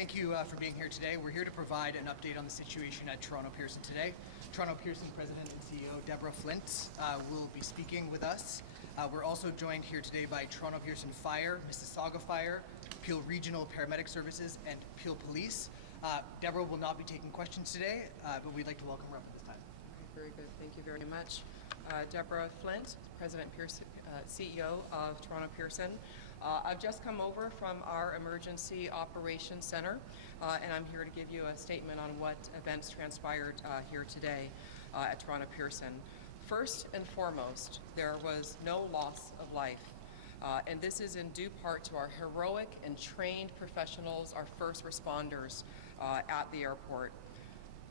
thank you for being here today. We're here to provide an update on the situation at Toronto Pearson today. Toronto Pearson President and CEO Deborah Flint will be speaking with us. We're also joined here today by Toronto Pearson Fire, Mississauga Fire, Peel Regional Paramedic Services, and Peel Police. Deborah will not be taking questions today, but we'd like to welcome her up at this time. Very good. Thank you very much. Deborah Flint, President Pearson, CEO of Toronto Pearson. I've just come over from our Emergency Operations Center, and I'm here to give you a statement on what events transpired here today at Toronto Pearson. First and foremost, there was no loss of life. And this is in due part to our heroic and trained professionals, our first responders at the airport.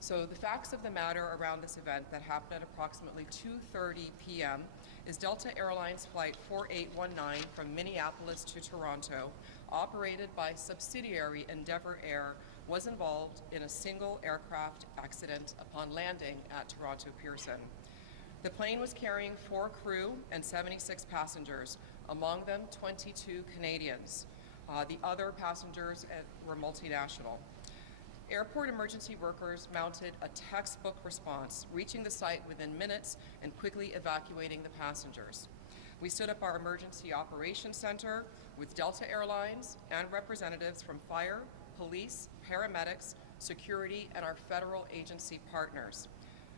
So the facts of the matter around this event that happened at approximately 2:30 p.m. is Delta Airlines Flight 4819 from Minneapolis to Toronto, operated by subsidiary Endeavour Air, was involved in a single aircraft accident upon landing at Toronto Pearson. The plane was carrying 4 crew and 76 passengers, among them 22 Canadians. The other passengers were multinational. Airport emergency workers mounted a textbook response, reaching the site within minutes and quickly evacuating the passengers. We stood up our Emergency Operations Center with Delta Airlines and representatives from fire, police, paramedics, security, and our federal agency partners.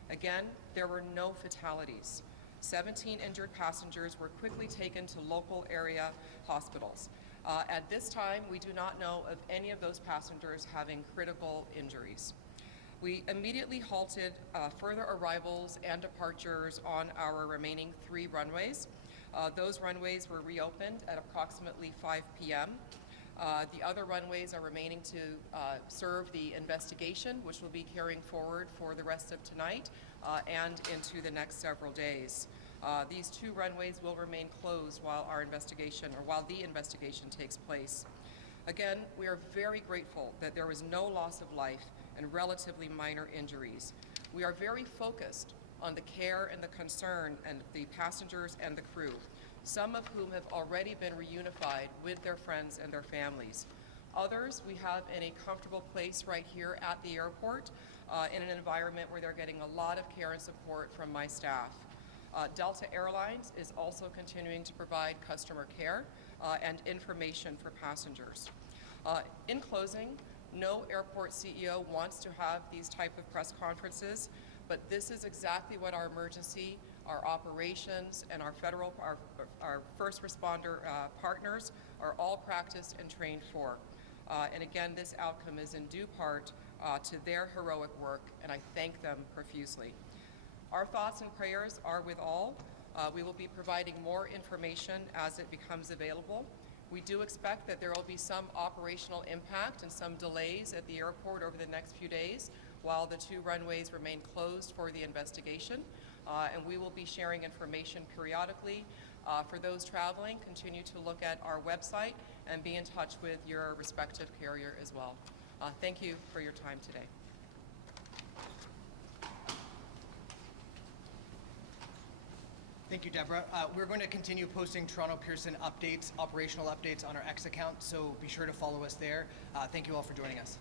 Again, there were no fatalities. 17 injured passengers were quickly taken to local area hospitals. At this time, we do not know of any of those passengers having critical injuries. We immediately halted further arrivals and departures on our remaining 3 runways. Those runways were reopened at approximately 5 p.m. The other runways are remaining to serve the investigation, which will be carrying forward for the rest of tonight and into the next several days. These 2 runways will remain closed while the investigation takes place. Again, we are very grateful that there was no loss of life and relatively minor injuries. We are very focused on the care and the concern and the passengers and the crew, some of whom have already been reunified with their friends and their families. Others we have in a comfortable place right here at the airport in an environment where they're getting a lot of care and support from my staff. Delta Airlines is also continuing to provide customer care and information for passengers. In closing, no airport CEO wants to have these type of press conferences, but this is exactly what our emergency, our operations, and our first responder partners are all practiced and trained for. And again, this outcome is in due part to their heroic work, and I thank them profusely. Our thoughts and prayers are with all. We will be providing more information as it becomes available. We do expect that there will be some operational impact and some delays at the airport over the next few days while the 2 runways remain closed for the investigation. And we will be sharing information periodically. For those traveling, continue to look at our website and be in touch with your respective carrier as well. Thank you for your time today. Thank you, Deborah. We're going to continue posting Toronto Pearson updates, operational updates on our X account, so be sure to follow us there. Thank you all for joining us.